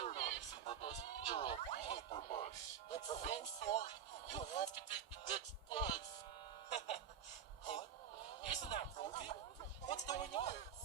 You're not a super bus. You're a paper bus. I'm so sorry. You'll have to take the next bus. Huh? Isn't that Rogi? What's going on?